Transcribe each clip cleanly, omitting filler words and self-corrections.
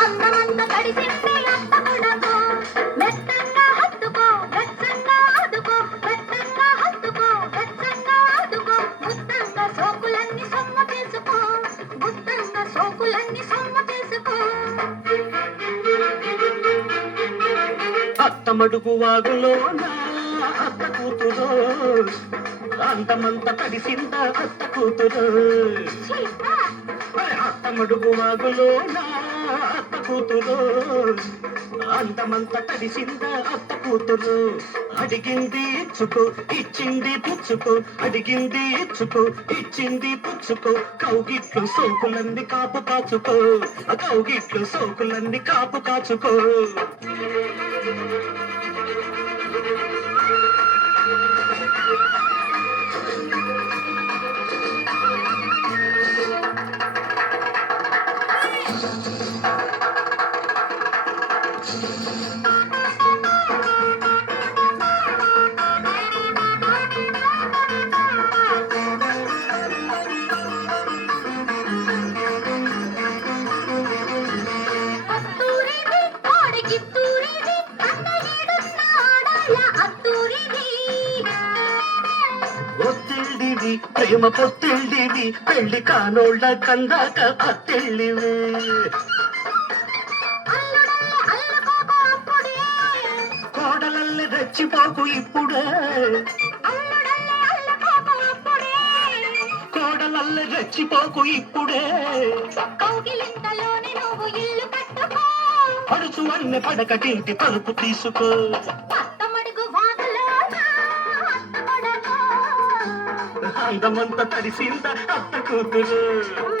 అందమంత తడిసింది అత్త కొడకు మెత్తంగా హత్తుకో వెచ్చంగా ఆదుకో మెత్తంగా హత్తుకో వెచ్చంగా ఆదుకో గుత్తంగా సోకులన్నీ సొమ్మ చేసుకో గుత్తంగా సోకులన్నీ సొమ్మ చేసుకో అత్తమడుగు వాగులోన అత్త కూతురు అందమంత తడిసింద అత్త కూతురు అత్తమడుగు వాగులోన అత్త కూతురు అందమంత తడిసింద అత్త కూతురు అడిగింది ఇచ్చుకో ఇచ్చింది పుచ్చుకో అడిగింది ఇచ్చుకో ఇచ్చింది పుచ్చుకో కౌగిట్లు సోకులన్నీ కాపు కాచుకో కౌగిట్లు సోకులన్నీ కాపు కాచుకో అత్తూరిది కోడికిత్తూరిది అత్తగీడున్నాడయ్య అత్తూరిది ఒత్తిళ్ళివి ప్రేమ పొత్తిళ్ళివి పెళ్లి కానోళ్ళ కందాక అత్తెళ్ళివి అల్లుడల్లే అల్లుకోకు అప్పుడే కోడలల్లె రెచ్చిపోకు ఇప్పుడే అల్లుడల్లే అల్లుకోకు అప్పుడే కోడలల్లె రెచ్చిపోకు ఇప్పుడే కౌగిలింతలోనే నువ్వు ఇల్లు కట్టుకో పడుచు అన్నె పడకటింటి పరుపు తీసుకో అత్తమడుగు వాగులోన అత్త కొడకు అందమంత తడిసింద అత్త కూతురు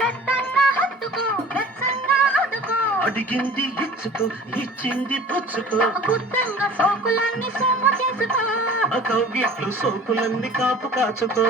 మెత్తంగా హత్తుకో వెచ్చంగా ఆదుకో అడిగింది ఇచ్చుకో ఇచ్చింది పుచ్చుకో గుత్తంగా సోకులన్నీ సొమ్మ చేసుకో కౌగిట్లు సోకులన్నీ కాపు కాచుకో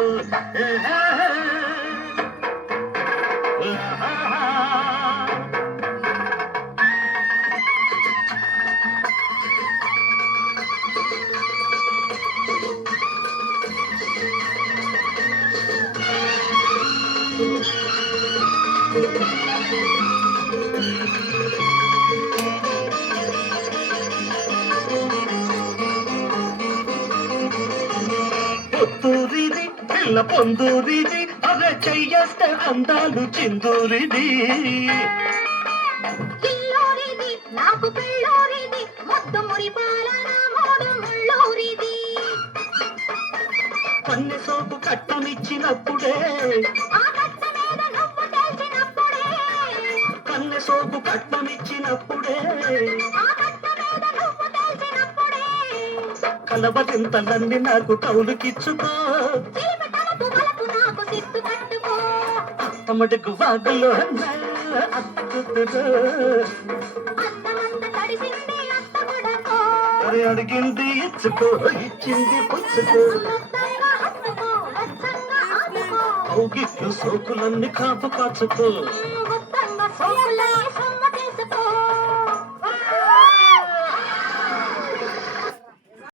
పొత్తూరిది పిల్ల పొందూరిది అదే చెయ్యేస్తే అందాలు చిందూరిది ఇల్లోరిది నాకు పెళ్ళోరిది ముద్దు మురిపాల నా మూడు ముళ్ళూరిది కన్నె సోపు కట్టమిచ్చినప్పుడే ఆ కట్ట మీద నువ్వు తెలిసినప్పుడే కన్నె సోపు కట్టమిచ్చినప్పుడే ఆ కట్ట మీద నువ్వు తెలిసినప్పుడే కలవరింతలన్నీ నాకు కౌలుకిచ్చుకో చిలిపి తలపు వలపు నాకు సిత్తు కట్టుకో అత్తమడుగు వాగులో అత్త కూతురు అందమంత తడిసింది అత్త కొడకు మరి అడిగింది ఇచ్చుకో ఇచ్చింది పుచ్చుకో మెత్తంగా హత్తుకో వెచ్చంగా ఆదుకో కౌగిట్లు సోకులన్నీ కాపు కాచుకో గుత్తంగా సోకులన్నీ సొమ్మ